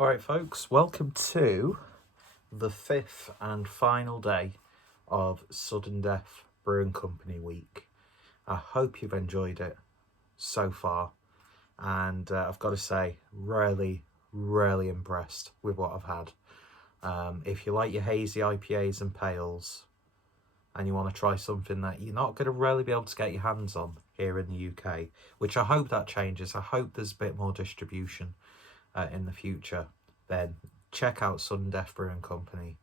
Alright folks, welcome to the fifth and final day of Sudden Death Brewing Company week. I hope you've enjoyed it so far, and I've got to say, really impressed with what I've had. If you like your hazy IPAs and pales, and you want to try something that you're not going to really be able to get your hands on here in the UK, which I hope that changes. I hope there's a bit more distribution in the future, then check out Sudden Death Brewing Company.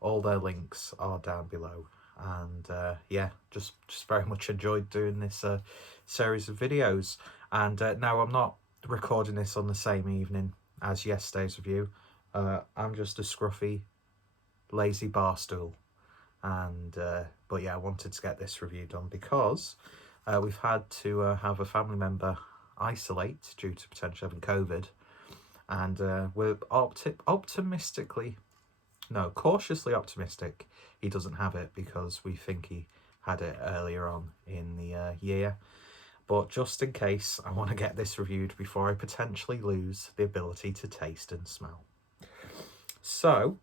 All their links are down below, and yeah, just very much enjoyed doing this series of videos. And now I'm not recording this on the same evening as yesterday's review. I'm just a scruffy, lazy barstool, and but yeah, I wanted to get this review done because we've had to have a family member isolate due to potentially having COVID. And we're cautiously optimistic he doesn't have it, because we think he had it earlier on in the year. But just in case, I want to get this reviewed before I potentially lose the ability to taste and smell. So,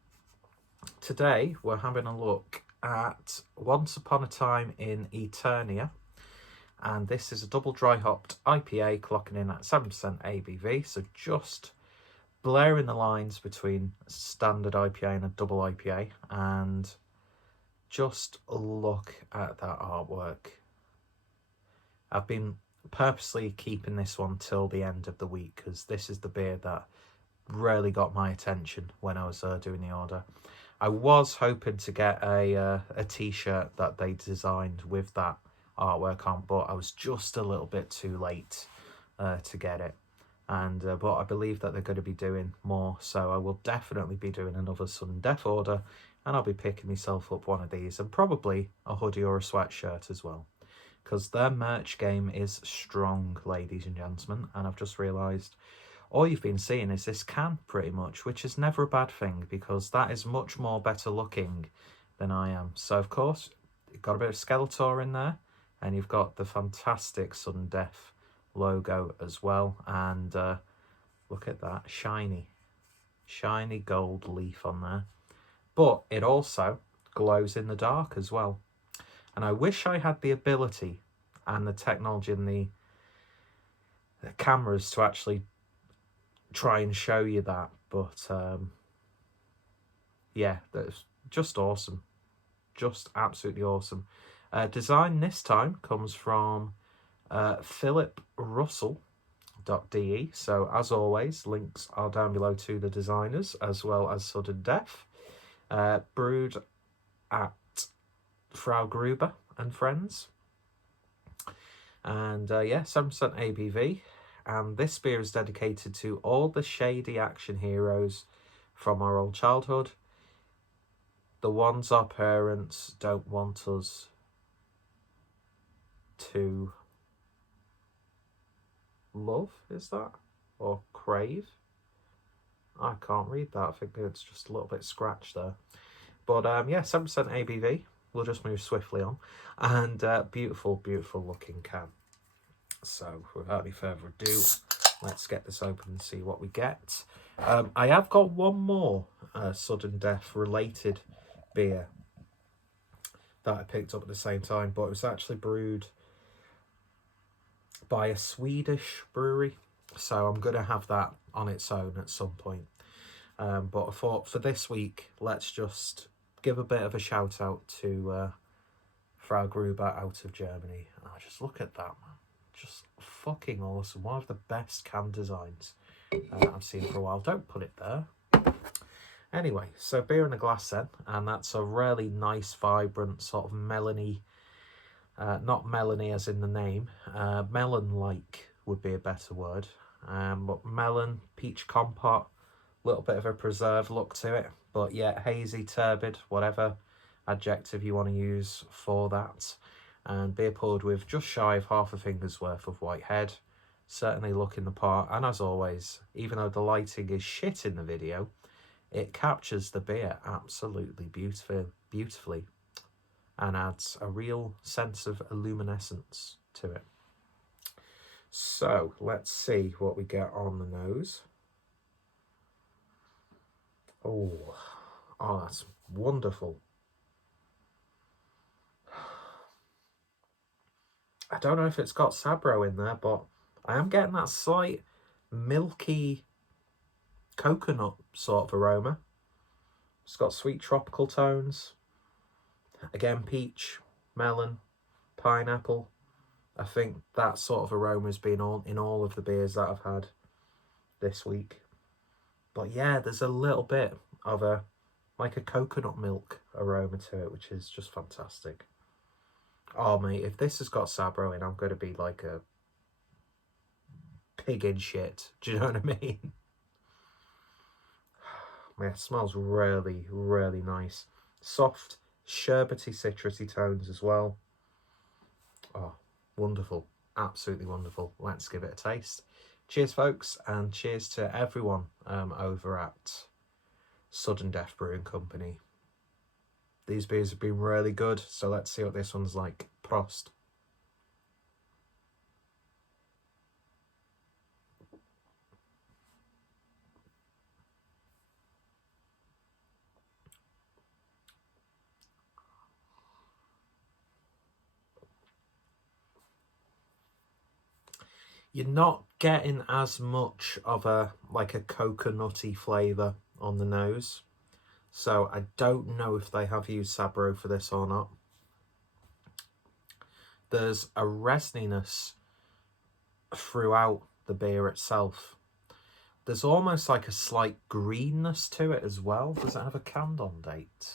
today we're having a look at Once Upon a Time in Eternia. And this is a double dry hopped IPA clocking in at 7% ABV, so just blurring the lines between standard IPA and a double IPA. And just look at that artwork. I've been purposely keeping this one till the end of the week, because this is the beer that really got my attention when I was doing the order. I was hoping to get a t-shirt that they designed with that artwork on, but I was just a little bit too late to get it. And but I believe that they're going to be doing more, so I will definitely be doing another Sudden Death order, and I'll be picking myself up one of these, and probably a hoodie or a sweatshirt as well, because their merch game is strong, ladies and gentlemen. And I've just realised all you've been seeing is this can, pretty much, which is never a bad thing, because that is much more better looking than I am. So of course, you've got a bit of Skeletor in there, and you've got the fantastic Sudden Death logo as well. And look at that shiny gold leaf on there, but it also glows in the dark as well. And I wish I had the ability and the technology and the cameras to actually try and show you that, but yeah, that's just awesome, just absolutely awesome. Design this time comes from philiprussell.de. So as always, links are down below to the designers as well as Sudden Death. Brewed at Frau Gruber and Friends. And yeah, 7% ABV. And this beer is dedicated to all the shady action heroes from our old childhood. The ones our parents don't want us to love, is that? Or crave? I can't read that. I think it's just a little bit scratched there. But yeah, 7% ABV. We'll just move swiftly on. And beautiful looking can. So without any further ado, let's get this open and see what we get. I have got one more Sudden Death related beer that I picked up at the same time, but it was actually brewed by a Swedish brewery, so I'm going to have that on its own at some point. But I thought for this week, let's just give a bit of a shout out to Frau Gruber out of Germany. Oh, just look at that, man. Just fucking awesome. One of the best can designs I've seen for a while. Don't put it there. Anyway, so beer in a glass then, and that's a really nice, vibrant, sort of melony, not melony as in the name, melon-like would be a better word. But melon, peach compote, little bit of a preserve look to it, but yeah, hazy, turbid, whatever adjective you want to use for that. And beer poured with just shy of half a finger's worth of white head. Certainly looking the part, and as always, even though the lighting is shit in the video, it captures the beer absolutely beautifully and adds a real sense of luminescence to it. So let's see what we get on the nose. Oh, that's wonderful. I don't know if it's got Sabro in there, but I am getting that slight milky coconut sort of aroma. It's got sweet tropical tones. Again, peach, melon, pineapple. I think that sort of aroma has been in all of the beers that I've had this week. But yeah, there's a little bit of a coconut milk aroma to it, which is just fantastic. Oh mate, if this has got Sabro in, I'm going to be like a pig in shit. Do you know what I mean? Yeah, it smells really, really nice. Soft, sherbety, citrusy tones as well. Oh, wonderful. Absolutely wonderful. Let's give it a taste. Cheers, folks, and cheers to everyone over at Sudden Death Brewing Company. These beers have been really good, so let's see what this one's like. Prost. You're not getting as much of a coconutty flavour on the nose. So I don't know if they have used Sabro for this or not. There's a resininess throughout the beer itself. There's almost like a slight greenness to it as well. Does it have a canned on date?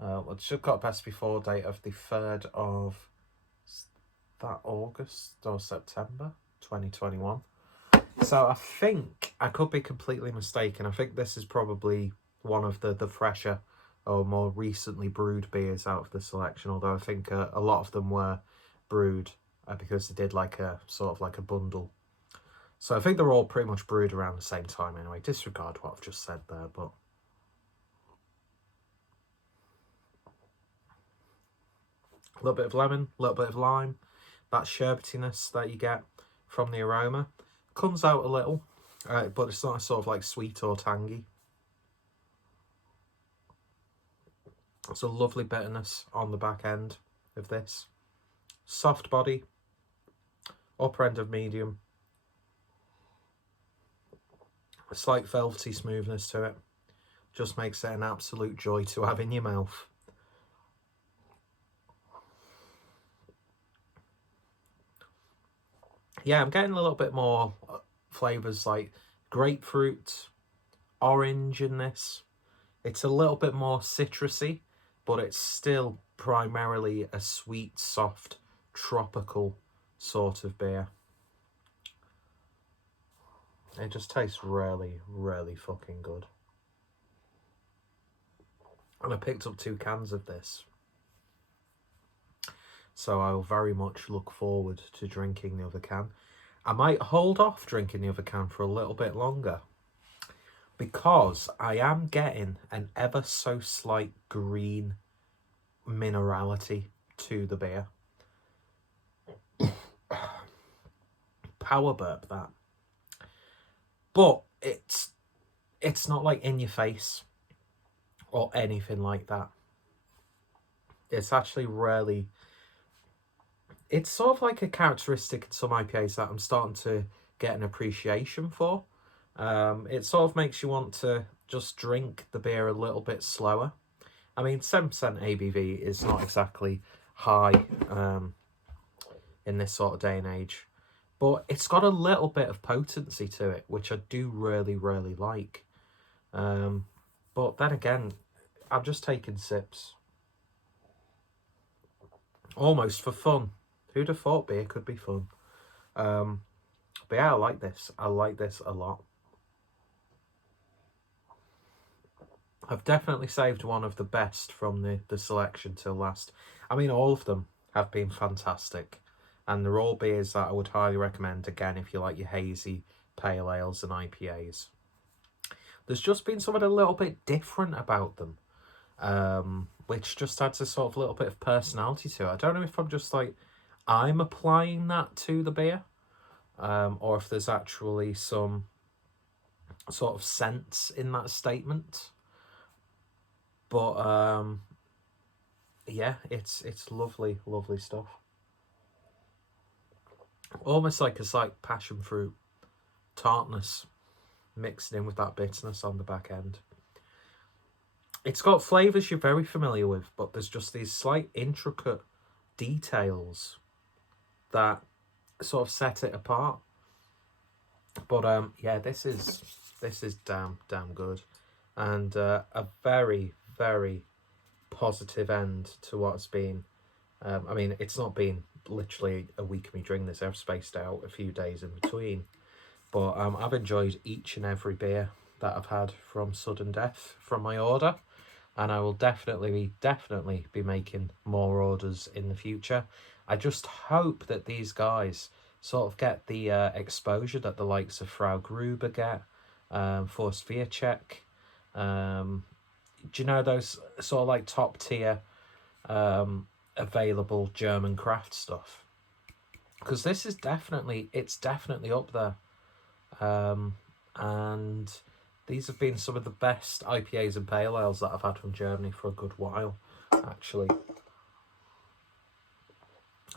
It's just got a best before date of the 3rd of that August or September 2021. So I think, I could be completely mistaken, I think this is probably one of the fresher or more recently brewed beers out of the selection, although I think a lot of them were brewed because they did like a sort of like a bundle. So I think they're all pretty much brewed around the same time anyway. Disregard what I've just said there, but a little bit of lemon, a little bit of lime, that sherbetiness that you get from the aroma comes out a little, but it's not sort of like sweet or tangy. It's a lovely bitterness on the back end of this. Soft body, upper end of medium. A slight velvety smoothness to it. Just makes it an absolute joy to have in your mouth. Yeah, I'm getting a little bit more flavours like grapefruit, orange in this. It's a little bit more citrusy, but it's still primarily a sweet, soft, tropical sort of beer. It just tastes really, really fucking good. And I picked up 2 cans of this. So I'll very much look forward to drinking the other can. I might hold off drinking the other can for a little bit longer, because I am getting an ever so slight green minerality to the beer. Power burp that. But it's not like in your face or anything like that. It's actually really, it's sort of like a characteristic in some IPAs that I'm starting to get an appreciation for. It sort of makes you want to just drink the beer a little bit slower. I mean, 7% ABV is not exactly high in this sort of day and age, but it's got a little bit of potency to it, which I do really, really like. But then again, I'm just taking sips. Almost for fun. Who'd have thought beer could be fun? But yeah, I like this. I like this a lot. I've definitely saved one of the best from the selection till last. I mean, all of them have been fantastic. And they're all beers that I would highly recommend, again, if you like your hazy pale ales and IPAs. There's just been something a little bit different about them, which just adds a sort of little bit of personality to it. I don't know if I'm just like, I'm applying that to the beer, or if there's actually some sort of sense in that statement. But yeah, it's lovely, lovely stuff. Almost like a slight passion fruit tartness mixed in with that bitterness on the back end. It's got flavours you're very familiar with, but there's just these slight intricate details that sort of set it apart. But yeah, this is damn good, and a very, very positive end to what's been. I mean, it's not been literally a week of me drinking this. I've spaced out a few days in between, but I've enjoyed each and every beer that I've had from Sudden Death from my order, and I will definitely be making more orders in the future. I just hope that these guys sort of get the exposure that the likes of Frau Gruber get, Forst Viercheck. Do you know those sort of like top tier available German craft stuff? Because this is definitely up there. And these have been some of the best IPAs and pale ales that I've had from Germany for a good while, actually.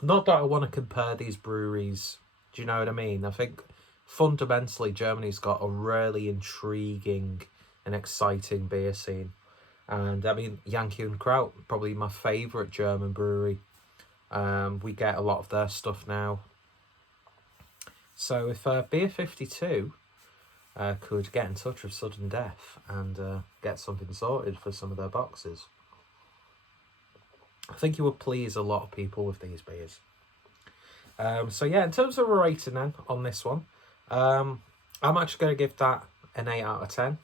Not that I want to compare these breweries, do you know what I mean? I think fundamentally Germany's got a really intriguing and exciting beer scene. And I mean, Yankee and Kraut, probably my favourite German brewery. We get a lot of their stuff now. So if Beer 52 could get in touch with Sudden Death and get something sorted for some of their boxes, I think you would please a lot of people with these beers. So yeah, in terms of a rating then on this one, I'm actually going to give that an 8 out of 10.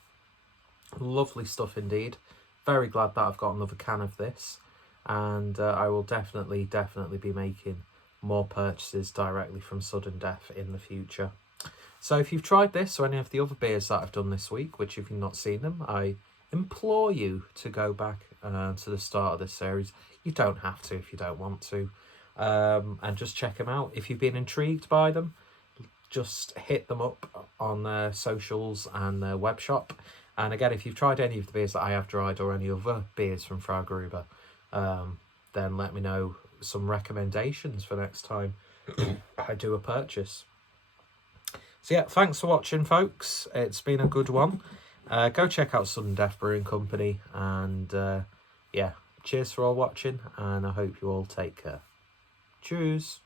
Lovely stuff indeed. Very glad that I've got another can of this, and I will definitely be making more purchases directly from Sudden Death in the future. So if you've tried this or any of the other beers that I've done this week, which if you've not seen them, I implore you to go back to the start of this series. You don't have to if you don't want to, and just check them out. If you've been intrigued by them, just hit them up on their socials and their web shop. And again, if you've tried any of the beers that I have tried or any other beers from Frau Gruber, then let me know some recommendations for next time I do a purchase. So yeah, thanks for watching, folks. It's been a good one. Go check out Sudden Death Brewing Company, and yeah, cheers for all watching, and I hope you all take care. Cheers.